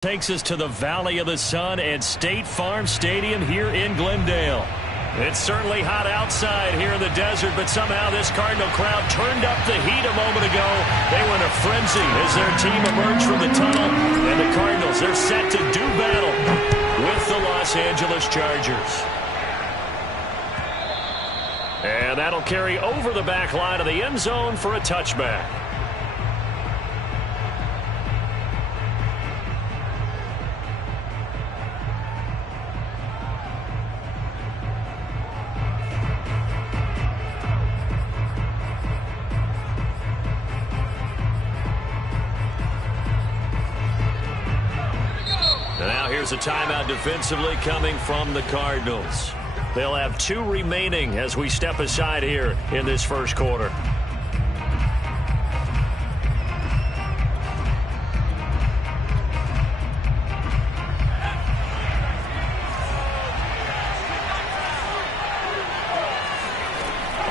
Takes us to the Valley of the Sun and State Farm Stadium here in Glendale. It's certainly hot outside here in the desert, but somehow this Cardinal crowd turned up the heat a moment ago. They were in a frenzy as their team emerged from the tunnel, and the Cardinals, they're set to do battle with the Los Angeles Chargers. And that'll carry over the back line of the end zone for a touchback. Here's a timeout defensively coming from the Cardinals. They'll have 2 remaining as we step aside here in this first quarter.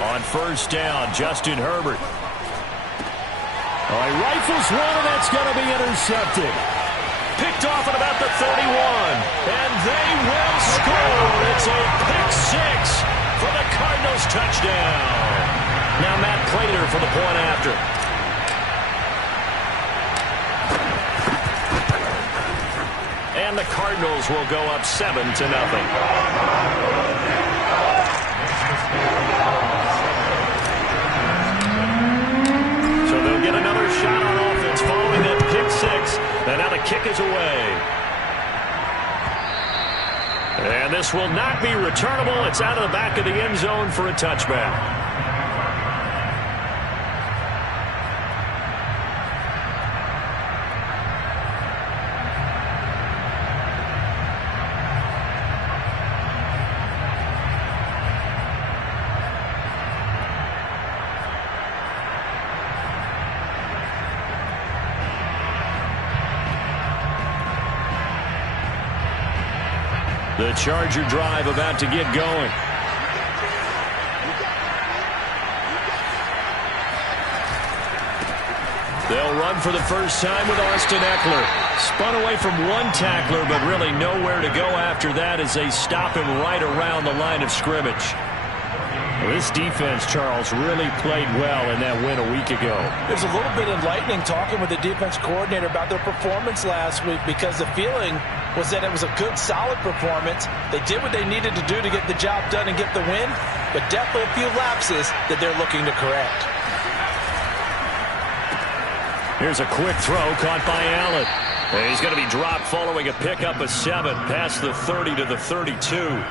On first down, Justin Herbert. He rifles one, and that's going to be intercepted. Picked off at about the 31, and they will score. It's a pick 6 for the Cardinals touchdown. Now Matt Prater for the point after. And the Cardinals will go up 7-0. So they'll get another shot on offense following that pick 6. And now the kick is away. And this will not be returnable. It's out of the back of the end zone for a touchback. The Charger drive about to get going. They'll run for the first time with Austin Ekeler. Spun away from one tackler, but really nowhere to go after that as they stop him right around the line of scrimmage. This defense, Charles, really played well in that win a week ago. It was a little bit enlightening talking with the defense coordinator about their performance last week, because the feeling was that it was a good, solid performance. They did what they needed to do to get the job done and get the win, but definitely a few lapses that they're looking to correct. Here's a quick throw caught by Allen. And he's going to be dropped following a pickup of 7 past the 30 to the 32.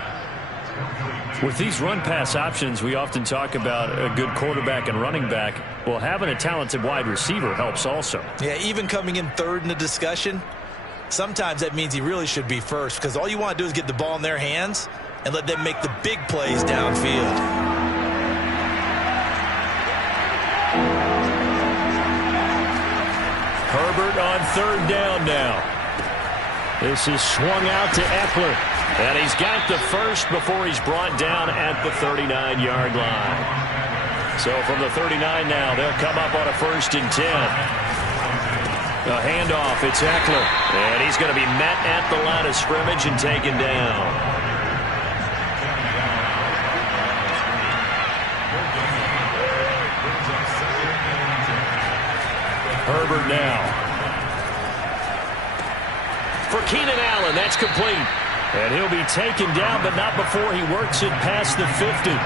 With these run-pass options, we often talk about a good quarterback and running back. Well, having a talented wide receiver helps also. Yeah, even coming in third in the discussion, sometimes that means he really should be first, because all you want to do is get the ball in their hands and let them make the big plays downfield. Herbert on third down now. This is swung out to Ekeler. And he's got the first before he's brought down at the 39-yard line. So from the 39 now, they'll come up on a 1st and 10. A handoff, it's Ekeler. And he's going to be met at the line of scrimmage and taken down. Herbert now. For Keenan Allen, that's complete. And he'll be taken down, but not before he works it past the 50.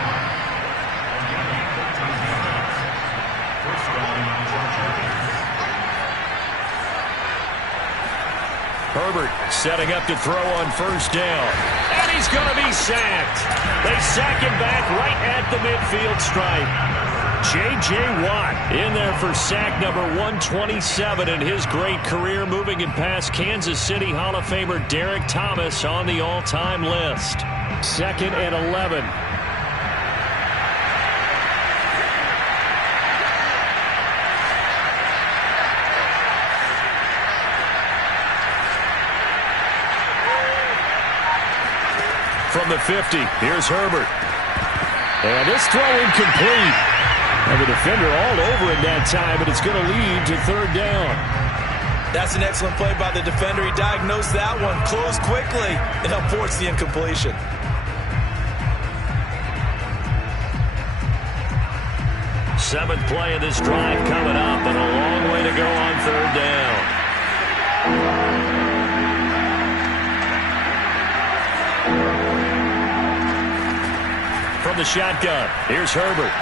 Herbert setting up to throw on first down. And he's going to be sacked. They sack him back right at the midfield stripe. J.J. Watt in there for sack number 127 in his great career, moving it past Kansas City Hall of Famer Derek Thomas on the all-time list. 2nd and 11. From the 50, here's Herbert. And this throw incomplete. And the defender all over it that time, but it's going to lead to third down. That's an excellent play by the defender. He diagnosed that one, closed quickly, and unforced the incompletion. Seventh play of this drive coming up, and a long way to go on third down. From the shotgun, here's Herbert.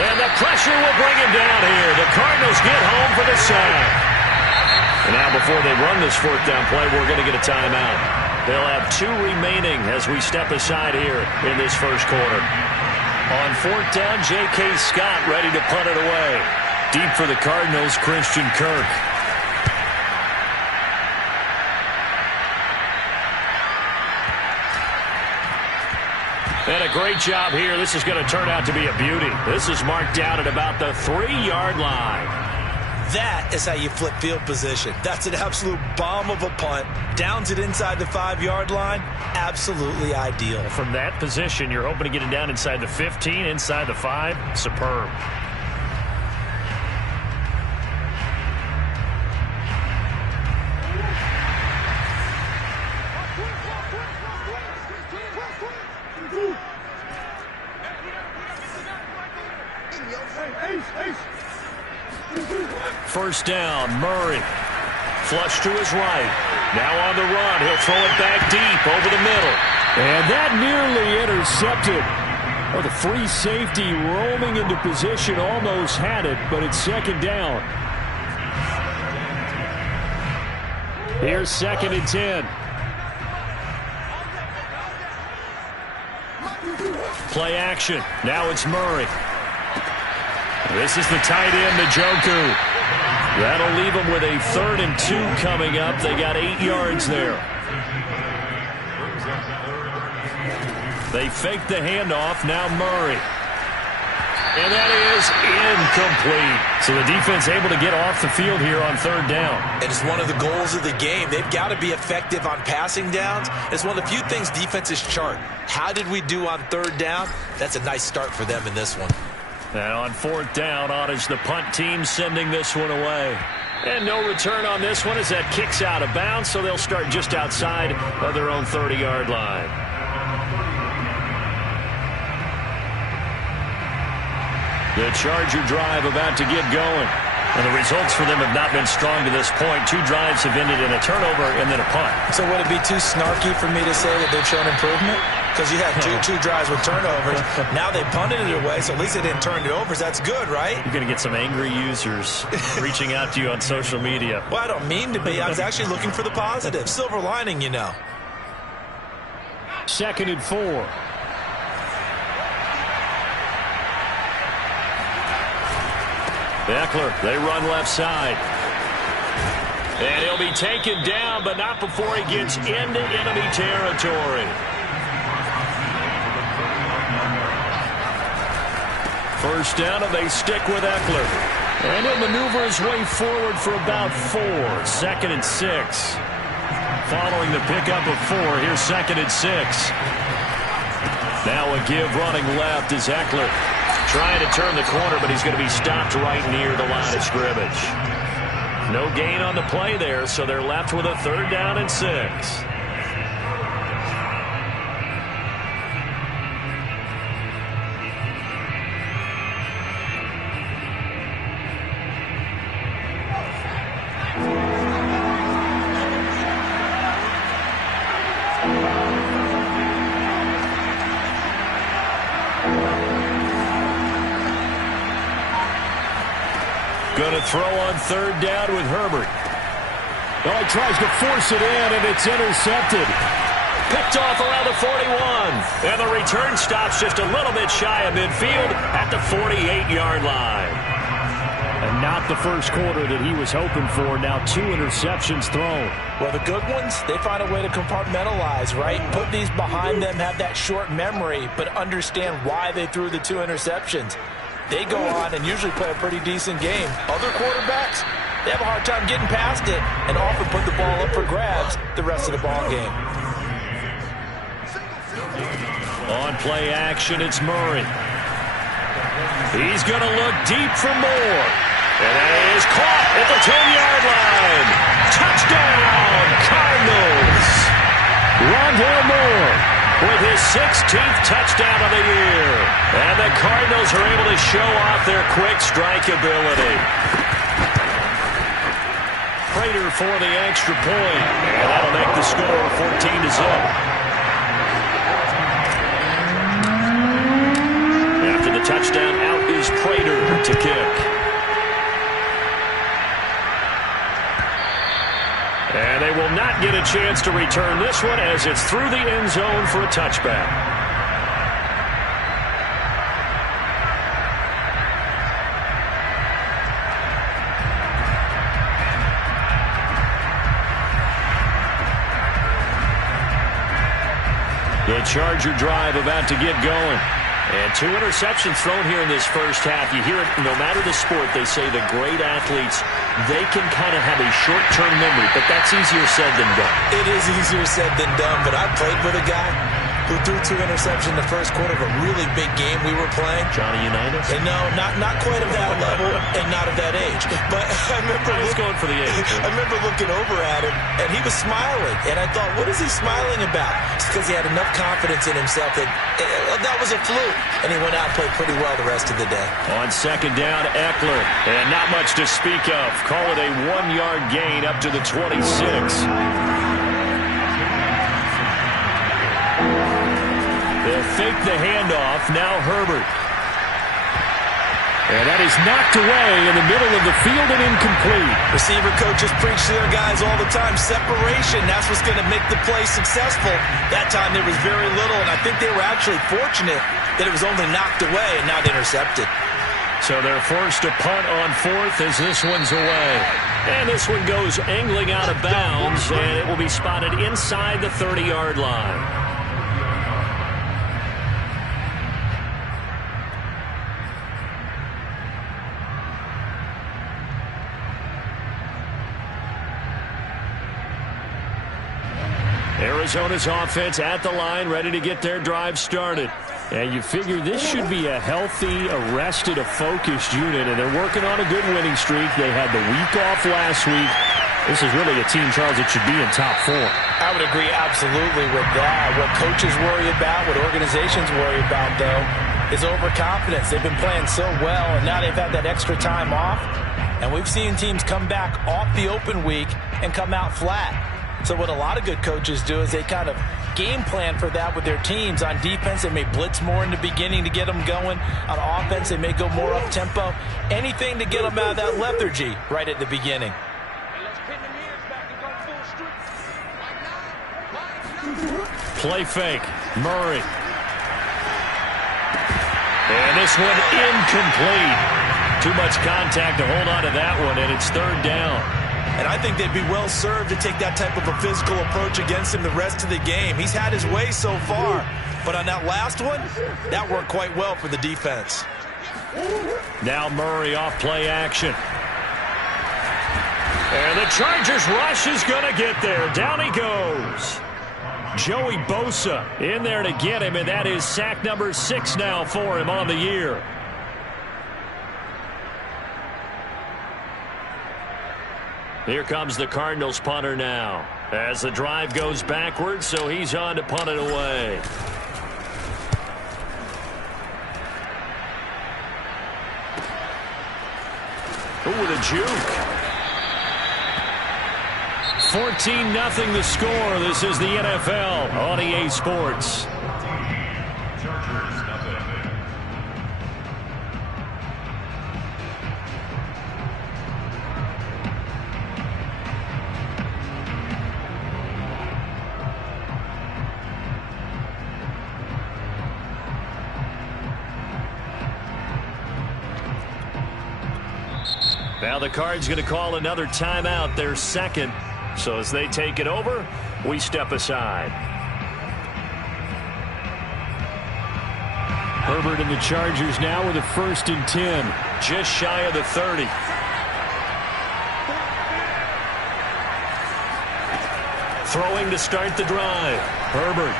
And the pressure will bring him down here. The Cardinals get home for the sack. And now before they run this fourth down play, we're going to get a timeout. They'll have 2 remaining as we step aside here in this first quarter. On fourth down, J.K. Scott ready to punt it away. Deep for the Cardinals, Christian Kirk. And a great job here. This is going to turn out to be a beauty. This is marked down at about the 3-yard line. That is how you flip field position. That's an absolute bomb of a punt. Downs it inside the 5-yard line. Absolutely ideal. From that position, you're hoping to get it down inside the 15, inside the 5. Superb. First down, Murray. Flush to his right. Now on the run. He'll throw it back deep over the middle. And that nearly intercepted. Oh, the free safety roaming into position almost had it, but it's second down. Here's second and 10. Play action. Now it's Murray. This is the tight end, Njoku. That'll leave them with a 3rd and 2 coming up. They got 8 yards there. They fake the handoff. Now Murray. And that is incomplete. So the defense able to get off the field here on third down. It is one of the goals of the game. They've got to be effective on passing downs. It's one of the few things defenses chart. How did we do on third down? That's a nice start for them in this one. And on fourth down, on is the punt team sending this one away. And no return on this one as that kicks out of bounds, so they'll start just outside of their own 30-yard line. The Charger drive about to get going. And the results for them have not been strong to this point. 2 drives have ended in a turnover and then a punt. So would it be too snarky for me to say that they've shown improvement? Because you had two drives with turnovers. Now they punted it away, so at least they didn't turn it over. So that's good, right? You're going to get some angry users reaching out to you on social media. Well, I don't mean to be. I was actually looking for the positive. Silver lining, you know. Second and 4. Eckler, they run left side. And he'll be taken down, but not before he gets into enemy territory. First down, and they stick with Eckler. And he'll maneuver his way forward for about 4. Second and 6. Following the pickup of 4, here's second and 6. Now a give running left is Eckler. Trying to turn the corner, but he's going to be stopped right near the line of scrimmage. No gain on the play there, so they're left with a 3rd down and 6. Going to throw on 3rd down with Herbert. Well, he tries to force it in, and it's intercepted. Picked off around the 41. And the return stops just a little bit shy of midfield at the 48-yard line. And not the first quarter that he was hoping for. Now 2 interceptions thrown. Well, the good ones, they find a way to compartmentalize, right? Put these behind them, have that short memory, but understand why they threw the 2 interceptions. They go on and usually play a pretty decent game. Other quarterbacks, they have a hard time getting past it and often put the ball up for grabs the rest of the ball game. On play action, it's Murray. He's going to look deep for more. And that is caught at the 10-yard line. Touchdown, Cardinals. Rondale Moore with his 16th touchdown of the year. And the Cardinals are able to show off their quick strike ability. Prater for the extra point. And that'll make the score 14-0. After the touchdown, out is Prater to kick. And they will not get a chance to return this one as it's through the end zone for a touchback. The Charger drive about to get going. And 2 interceptions thrown here in this first half. You hear it no matter the sport. They say the great athletes, they can kind of have a short-term memory, but that's easier said than done. It is easier said than done, but I played with a guy who threw 2 interceptions in the first quarter of a really big game we were playing. Johnny Unitas? And no, not quite of that level and not of that age. But I remember going for the age. I remember looking over at him, and he was smiling. And I thought, what is he smiling about? It's because he had enough confidence in himself that that was a fluke. And he went out and played pretty well the rest of the day. On second down, Eckler. And not much to speak of. Call it a 1-yard gain up to the 26. They'll fake the handoff. Now Herbert. And that is knocked away in the middle of the field and incomplete. Receiver coaches preach to their guys all the time. Separation, that's what's going to make the play successful. That time there was very little, and I think they were actually fortunate that it was only knocked away and not intercepted. So they're forced to punt on 4th as this one's away. And this one goes angling out of bounds, and it will be spotted inside the 30-yard line. Arizona's offense at the line, ready to get their drive started. And you figure this should be a healthy, arrested, a focused unit, and they're working on a good winning streak. They had the week off last week. This is really a team, Charles, that should be in top 4. I would agree absolutely with that. What coaches worry about, what organizations worry about, though, is overconfidence. They've been playing so well, and now they've had that extra time off. And we've seen teams come back off the open week and come out flat. So what a lot of good coaches do is they kind of game plan for that with their teams. On defense, they may blitz more in the beginning to get them going. On offense, they may go more up-tempo. Anything to get them out of that lethargy right at the beginning. Play fake. Murray. And this one incomplete. Too much contact to hold on to that one, and it's 3rd down. And I think they'd be well served to take that type of a physical approach against him the rest of the game. He's had his way so far. But on that last one, that worked quite well for the defense. Now Murray off play action. And the Chargers rush is going to get there. Down he goes. Joey Bosa in there to get him, and that is sack number 6 now for him on the year. Here comes the Cardinals punter now as the drive goes backwards, so he's on to punt it away. Ooh, with a juke. 14-0 the score. This is the NFL on EA Sports. Now the Cards going to call another timeout, their second. So as they take it over, we step aside. Herbert and the Chargers now with a 1st and 10. Just shy of the 30. Throwing to start the drive. Herbert.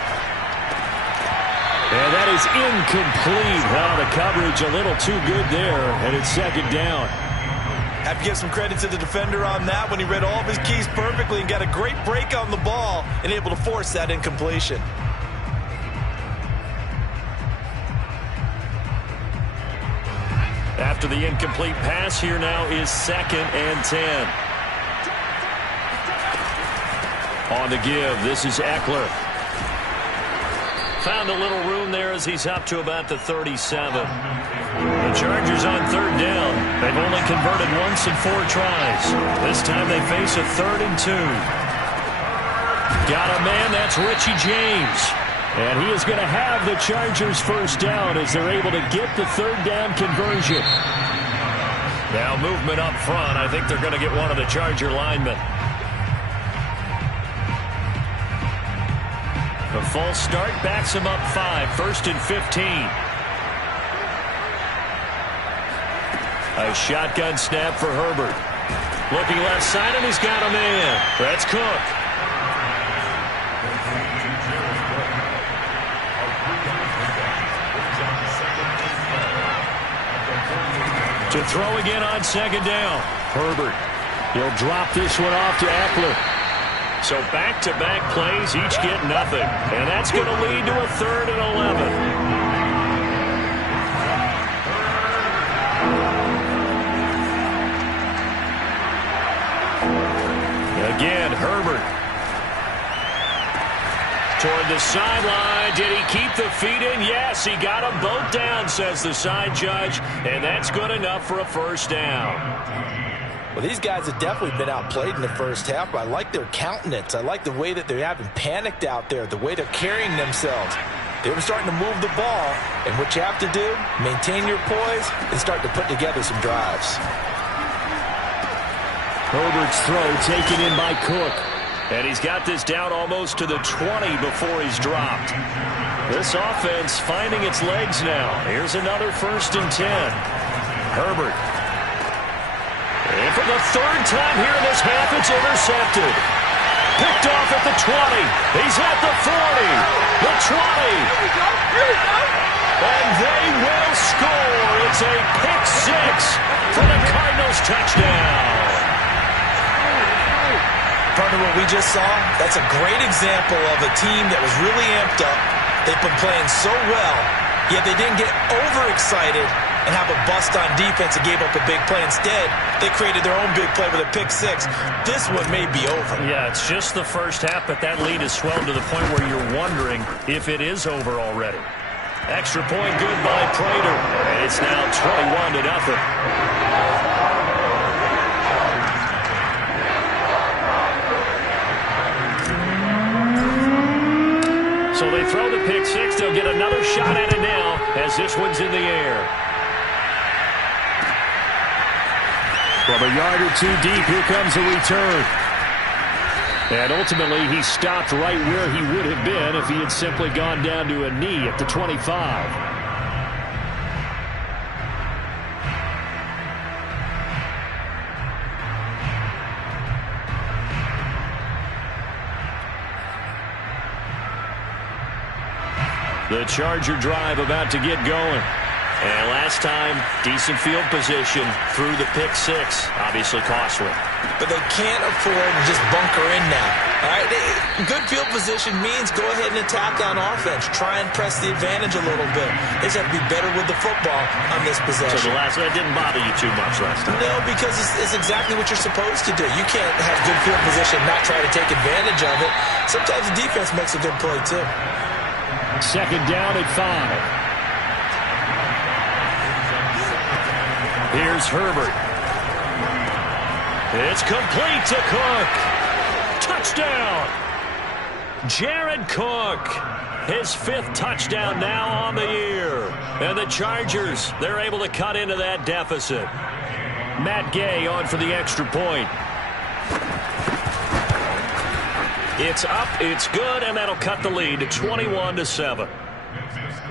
And that is incomplete. Well, the coverage a little too good there, and it's 2nd down. have to give some credit to the defender on that when he read all of his keys perfectly and got a great break on the ball and able to force that incompletion. After the incomplete pass, here now is 2nd and 10. On the give, this is Eckler. Found a little room there as he's up to about the 37. The Chargers on 3rd down. They've only converted once in 4 tries. This time they face a 3rd and 2. Got a man, that's Richie James. And he is going to have the Chargers first down as they're able to get the 3rd down conversion. Now movement up front. I think they're going to get one of the Charger linemen. The false start backs him up 5. 1st and 15. A shotgun snap for Herbert. Looking left side, and he's got a man. That's Cook. To throw again on 2nd down. Herbert. He'll drop this one off to Eckler. So back-to-back plays, each get nothing. And that's going to lead to a 3rd and 11. Again, Herbert. Toward the sideline. Did he keep the feet in? Yes, he got them both down, says the side judge. And that's good enough for a first down. Well, these guys have definitely been outplayed in the first half, but I like their countenance. I like the way that they're having panicked out there, the way they're carrying themselves. They were starting to move the ball, and what you have to do, maintain your poise and start to put together some drives. Herbert's throw taken in by Cook. And he's got this down almost to the 20 before he's dropped. This offense finding its legs now. Here's another 1st and 10. Herbert. And for the 3rd time here in this half, it's intercepted. Picked off at the 20. He's at the 40. The 20. And they will score. It's a pick 6 for the Cardinals touchdown. Partner, what we just saw, that's a great example of a team that was really amped up. They've been playing so well, yet they didn't get overexcited and have a bust on defense and gave up a big play. Instead, they created their own big play with a pick 6. This one may be over. Yeah, it's just the first half, but that lead has swelled to the point where you're wondering if it is over already. Extra point good by Prater, and it's now 21-0. So they throw the pick 6. They'll get another shot at it now as this one's in the air. From a yard or 2 deep, here comes a return. And ultimately, he stopped right where he would have been if he had simply gone down to a knee at the 25. The Charger drive about to get going. And last time, decent field position through the pick 6. Obviously costly. But they can't afford to just bunker in now. All right, good field position means go ahead and attack on offense. Try and press the advantage a little bit. They just have to be better with the football on this possession. So that didn't bother you too much last time? No, because it's exactly what you're supposed to do. You can't have good field position and not try to take advantage of it. Sometimes the defense makes a good play, too. 2nd down at 5. Here's Herbert. It's complete to Cook. Touchdown! Jared Cook. His 5th touchdown now on the year. And the Chargers, they're able to cut into that deficit. Matt Gay on for the extra point. It's up, it's good, and that'll cut the lead to 21-7.